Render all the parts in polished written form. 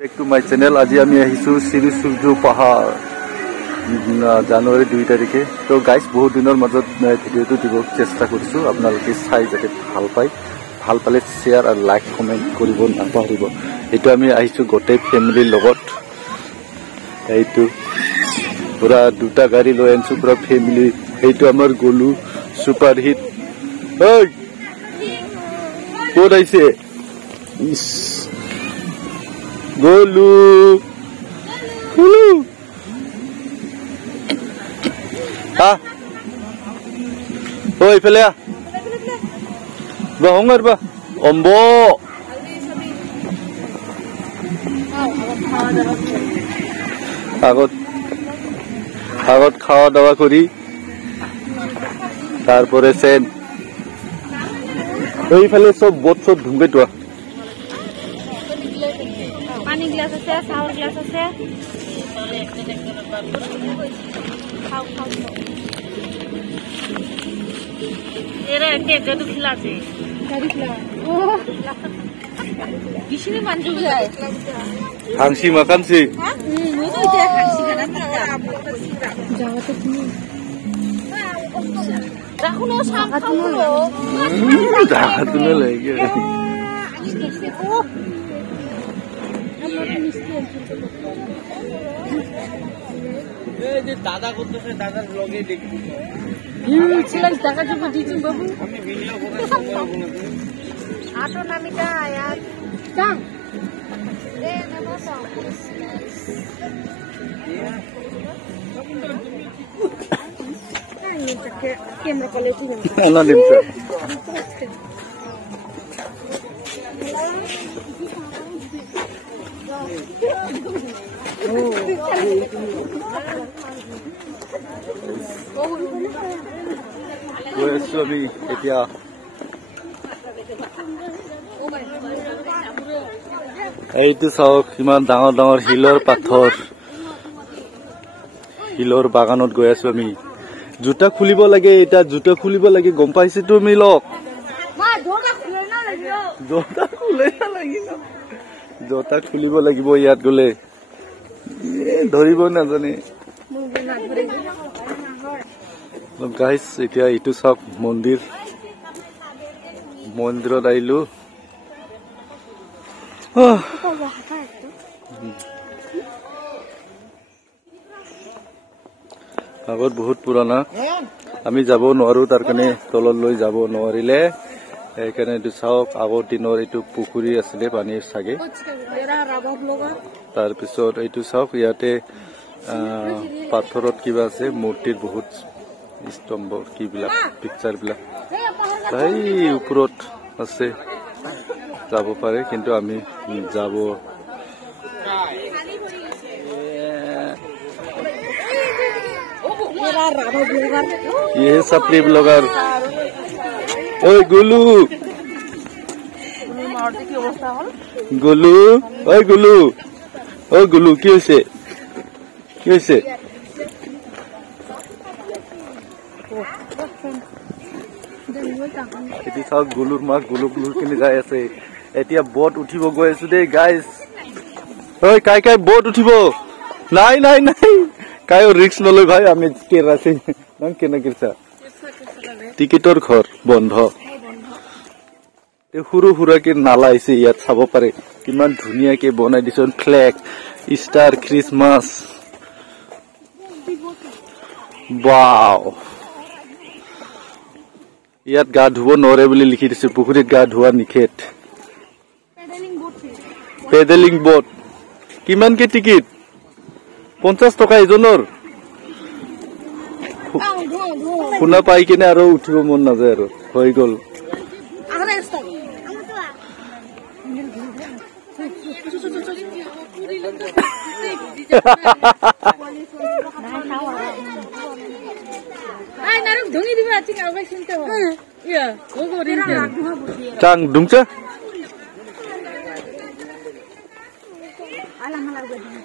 Back to my channel. আজি আমি আহিছো শ্ৰী সূৰ্য পাহাৰ জানুৱাৰী 2 তাৰিখে তো গাইস বহুত দিনৰ মাজত ভিডিওটো দিব চেষ্টা কৰিছো আপোনালোকে চাই যাতে ভাল পালে শেয়াৰ আৰু লাইক কমেন্ট কৰিব নাপাহৰিব এটো আমি আহিছো গোটেই ফ্যামিলিৰ লগত এইটো পুৰা দুটা গাড়ী লৈ আনিছো পুৰা ফ্যামিলি এইটো আমাৰ গলু সুপাৰ হিট ঐ কোন আইছে Golu, Golu, ah, oi pelea, bahongar bah, ombo, agot খাওয়া দাওয়া করি, তারপরে সেন, ওই ফেলে সব বোট সব ঢুকে তোয়া। पानी ग्लास আছে চাউল গ্লাস আছে খাও এরা একটা গাদু খিলা আছে গাড়ি খিলা ও বিশিনে মানজু যায় হাংসি মাকানসি ওই যে হাংসি খানা যাওয়া তো তুমি রাখুনো শাক খাওনো জাহাতুনে লাগে দাদা করতেছে দাদার ব্লগে দেখবি ছিলাম টাকা জন্য দিচ্ছি বাবু আমি ভিডিও করার সময় আটো নামিকা আয়াত চাং রে নমস্ত ক্যামেরা কোয়ালিটি না নিমছে আমি এতিয়া এইটো চাওক ইমান ডাঙৰ ডাঙৰ হিলৰ পাথৰ হিলৰ বাগানত গৈ আছো আমি জোতা খুলিব লাগে এটা জোতা খুলিব লাগে গম পাইছে তুমি লক জোতা খুলিব লাগিব ইয়াত গলে ধৰিব নাজানে গাইস এতিয়া ইটো সব মন্দিৰত আইলো আগত বহুত পুৰণা আমি যাব নোৱাৰো তাৰ কাৰণে তললৈ যাব নোৱাৰিলে এইকাৰণে ইটো চাওক আগৰ দিনৰ এইটো পুখুৰী আছিলে পানীৰ চাগে তাৰপিছত এইটো চাওক ইয়াতে পাথৰত কিবা আছে মূৰ্তিৰ বহুত স্তম্ভ কিবিলাক পিকচাৰ বিলাক তাই ওপৰত আছে যাব পাৰে কিন্তু আমি যাব ये सप्ली ब्लॉगर ओए गुलू गुलू ओए गुलू কি হইছে এটি সব গুলুর মা গুলু কিনে যাই আছে এতিয়া বোট উঠিব গৈ আছো দেই গাইস ওই কাই বোট উঠিব নাই কায়ো রিস্ক নলৈ ভাই আমি কেরাছি নাম কেনে কিরছা টিকেটৰ ঘৰ বন্ধ তে হুৰু হুৰাকে নালা আইছে ইয়াত চাব পাৰে কিমান ধুনিয়াকে বনাই দিছন ফ্ল্যাগ স্টাৰ ক্ৰিসমাস ওয়াও ইয়াত গা ধুব নৰে বুলি লিখি দিছে পুখুৰীত গা ধোৱা নিষেধ পেডেলিং বোট কিমান কে টিকেট 50 টকা এজনৰ শুনা পাই কিনে আৰু উঠিব মন নাযায় আৰু হৈ গল চাং দুংচা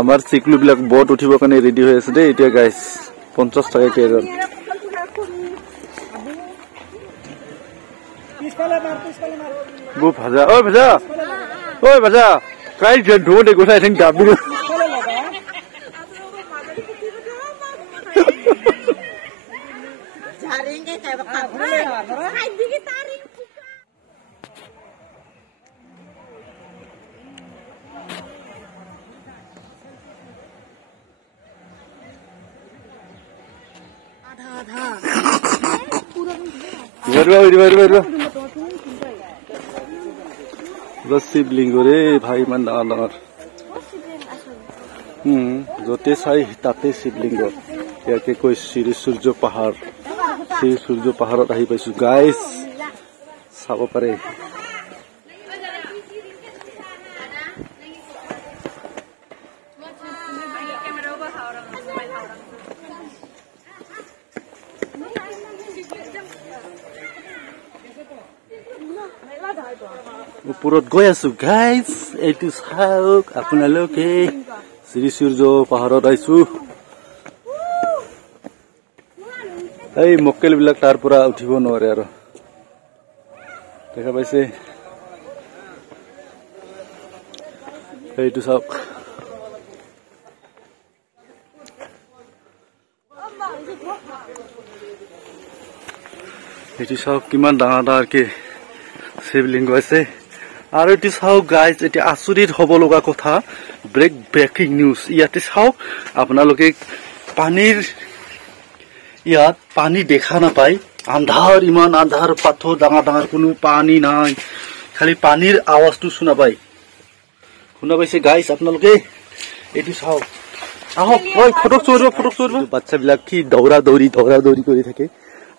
আমাৰ চিকলু বিলাক বোট উঠিব কাৰণে ৰেডি হৈ আছে দেই এতিয়া গাইস 50 টাকা কেজন वो भाजा ओ भाजा Guys, don't go. I think W. शिवलिंग रे भाई मान डाঙৰ যতে চাই তাতে শিৱলিংগ ইয়াকে কৈ শ্ৰী সূৰ্য পাহাৰত আহি পাইছো গাইস চাব পাৰে ওপৰত গৈ আছো গাইস এইটো চাওক আপোনালোকে শ্ৰী সূৰ্য পাহাৰত আইছো এই মক্কেল বিলাক তাৰ পৰা উঠিব নোৱাৰে আৰু দেখা পাইছে এইটো চাওক এইটো চাওক কিমান ডাঙৰকে শিৱলিংগ আছে আৰু এইটো চাওক গাইজ এতিয়া আচৰিত হ'ব লগা কথা ব্ৰেকিং নিউজ ইয়াতে চাওক আপোনালোকে পানীৰ ইয়াত পানী দেখা নাপায় আন্ধাৰ ইমান আন্ধাৰ পাথৰ ডাঙৰ কোনো পানী নাই খালি পানীৰ আৱাজটো শুনা পাইছে গাইজ আপোনালোকে এইটো চাওক আহক ঐ ফটো চৰিব বাচ্চাবিলাক কি দৌৰা দৌৰি কৰি থাকে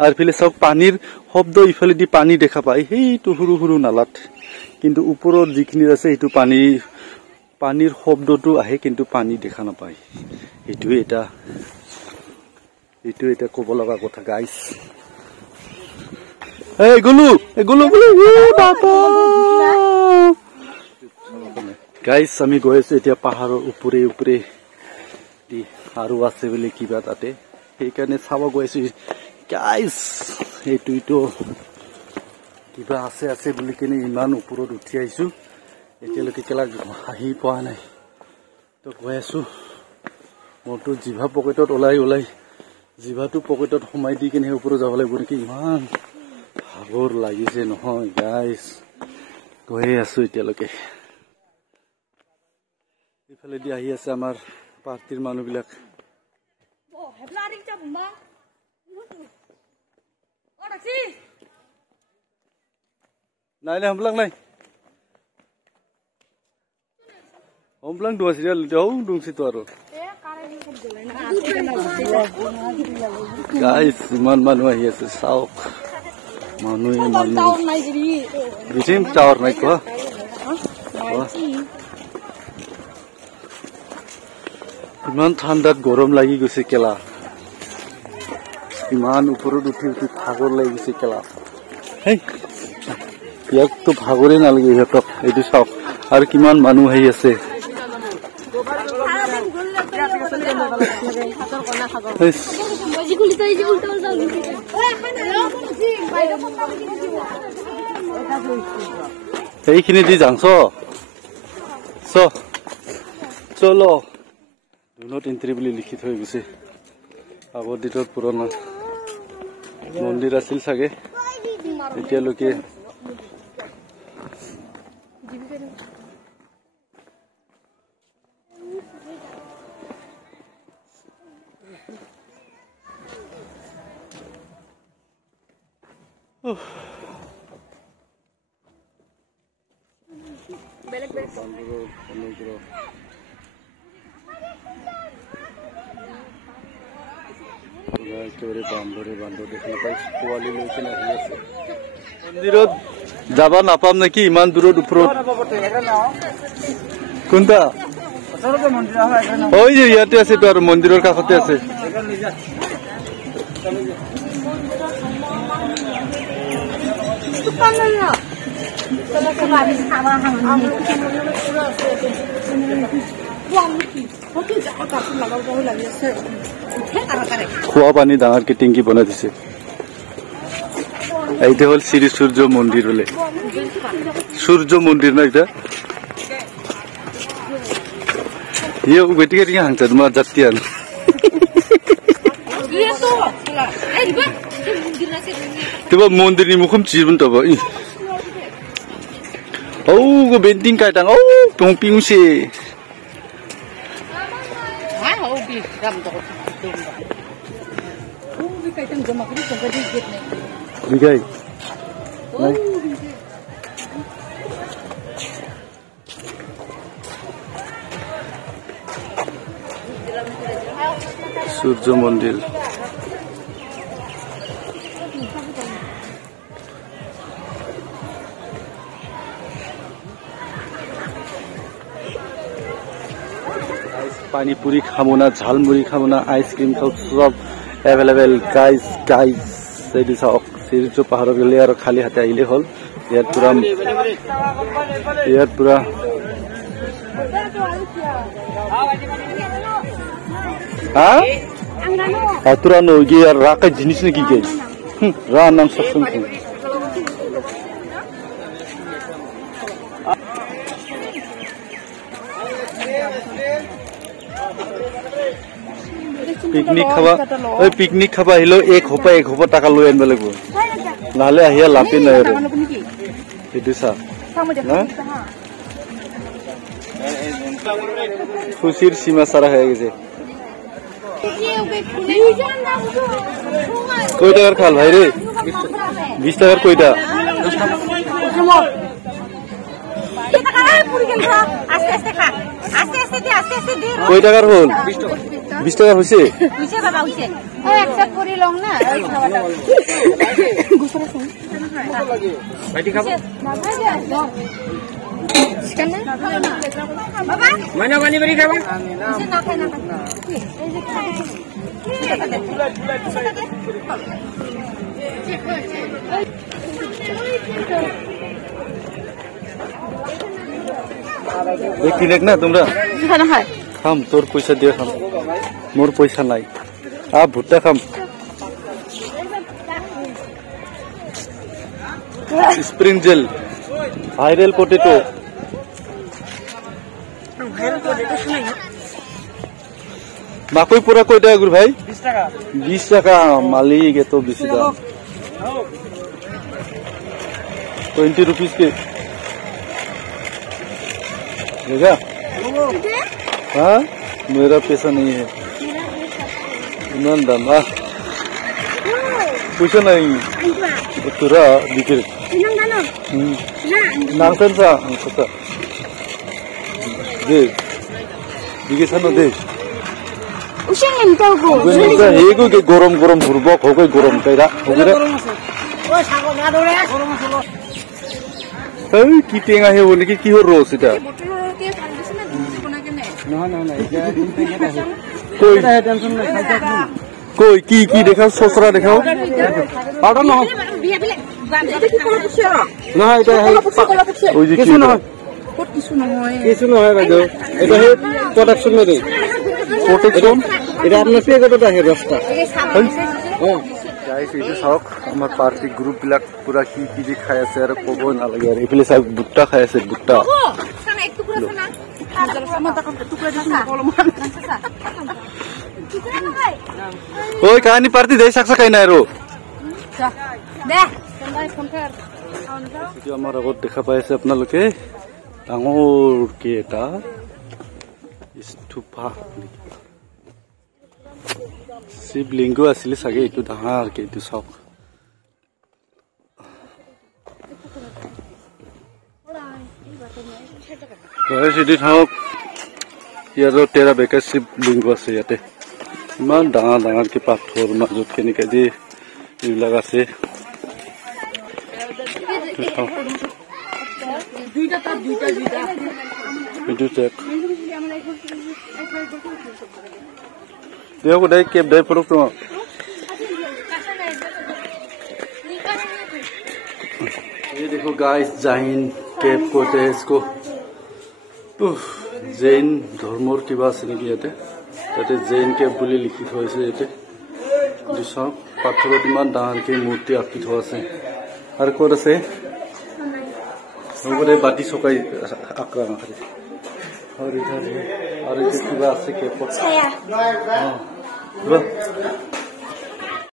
আৰু ইফালে চাওক পানীৰ শব্দ ইফালে দি পানী দেখা পায় সেইটো সৰু নালাত কিন্তু ওপৰত যিখিনি আছে সেইটো পানীৰ শব্দটো আহে কিন্তু পানী দেখা নাপায় এইটোৱে এটা ক'ব লগা কথা গাইস এই গলু বাবা গাইস আমি গৈ আছো এতিয়া পাহাৰৰ ওপৰে দি আৰু আছে বুলি কিবা তাতে সেইকাৰণে চাব গৈ আছো গাইস এইটো কিবা আছে বুলি কিনে ইমান ওপৰত উঠি আহিছো এতিয়ালৈকে কেলা আহি পোৱা নাই তো গৈ আছো মোৰতো জিভা পকেটত ওলাই জিভাটো পকেটত সোমাই দি কিনে ওপৰত যাব লাগিব নেকি ইমান ভাগৰ লাগিছে নহয় গাইস গৈ আছো এতিয়ালৈকে ইফালে দি আহি আছে আমাৰ পাৰ্টিৰ মানুহবিলাক নাই homlang dua serial jauh dong situ aru guys man ahi ase sauk manu bisim tower naik ko iman thandat gorom lagi gose kela iman uporot uthi bhagor lagi gose kela hey ইয়াক তো ভাগৰে নালাগে ইহঁতক এইটো চাওক আৰু কিমান মানুহ আহি আছে এইখিনি দি যাংছ চলো ডু নট এন্ট্ৰি বুলি লিখি থৈ গৈছে আগৰ দিনৰ পুৰণা মন্দিৰ আছিল চাগে এতিয়ালৈকে মন্দিৰত যাবা নাপাম নেকি ইমান দূৰত ওপৰত কোনটা ওই যে ইয়াতে আছে তো আৰু মন্দিৰৰ কাষতে আছে খোৱা পানী ডাঙৰকে টেংকি বনাই দিছে এইটা হল শ্রী সূর্য মন্দির বলে সূর্য মন্দির না এটা Iya, betul kan yang hangcat mah jatian. Coba mondir ni mukum cium tu apa? Oh, go bending kaya tang. Oh, pengping si. Bigai. Surya Mandir. पानी पूरी खामो ना झालमुरी खामो ना आइसक्रीम खाओ सब एवेलेबल गाइस सेडी सा सिर जो पहाड़ गेले और खाली हाथे आइले हल यार पूरा हाँ आतुरा नोगी यार राका जिनिस ने की गई रा नाम सत्संग पिकनिक खाबा हिलो एक होपा टाका লৈ আনব লাগিব নালে আহিয়া লাপি নাই ৰে এটো সা না খুশির সীমা সারা হয়ে গেছে কই টাকার খাল ভাই রে 20 টাকার কইটা কই টাকার হল 20 টাকা হইছে হইছে বাবা হইছে ও একসাথ করি লং না গুছরা শুন ভাইটি খাবো চিকেন না বাবা মানা বানি বানি খাবা না খাই না এই কি দেখ না তোমরা খানা খায় খাম তোর পয়সা দিয়ে খাম মোর পয়সা নাই আ ভুট্টা খাম স্প্রিং জেল ভাইরাল পটেটো মাকই পোড়া কয় টাকা গুর ভাই 20 টাকা মালিক এত বেশি দাম 20 रुपीस के देखा हाँ मेरा पैसा नहीं है इमान दाम पैसा नहीं तुरा बिक्री नांगसन सा अंकता दे बिके सानो दे उशेंगे नितागो हेगो के गरम भुरबक होगै गरम कैरा होगैरा ओ सागो ना दौरे गरम सलो এই কি টেঙা হে বলে কি হর রস এটা কই কি কি দেখাও সসরা দেখাও পাউডার না না এটা ওই যে কিছু না কিছু না হয় বাইদেউ এটা হে প্রোডাকশন রে প্রোটেকশন এটা আপনার পেগটা হে রসটা হ্যাঁ গাইস এটা সব আমার পার্টি গ্রুপ বিলাক পুরা কি কি যে খাই আছে আর কব না লাগে আর এফলে সব বুট্টা খাই আছে বুট্টা সানা এক টুকরা সানা আমাটা টুকরা দিছ না কলমান ওই কাহানি পার্টি দেই সাকসা খাই না রো দে সন্ধ্যায় ফোন কর ভিডিও আমার আগত দেখা পাইছে আপোনালোকে ডাঙৰ কে এটা স্তূপা শিবলিঙ্গ আসলে সাগে একটু ডাঙৰ কে এইটো সব যদি থাকক ইয়াৰ তেৰা বেকা শিবলিঙ্গ আছে ইয়াতে ইমান ডাঙৰ কে পাথৰ মাজত কেনেকে দি এইবিলাক আছে এইটো চেক देखो डाई केप डाई प्रूफ तो ये देखो गाइस जैन केप कहते हैं इसको जैन धर्मर किबा আছে নেকি ইয়াতে তাতে জৈন কেপ বুলি লিখি থৈছে ইয়াতে দুসব পাথৰত ইমান ডাঙৰকে মূৰ্তি আঁকি থোৱা আছে আৰু ক'ত আছে ওপৰে বাটি চকাই আক্ৰা নাখায় और इधर আৰু এতিয়া কিবা আছে কেপত ছায়া ৰ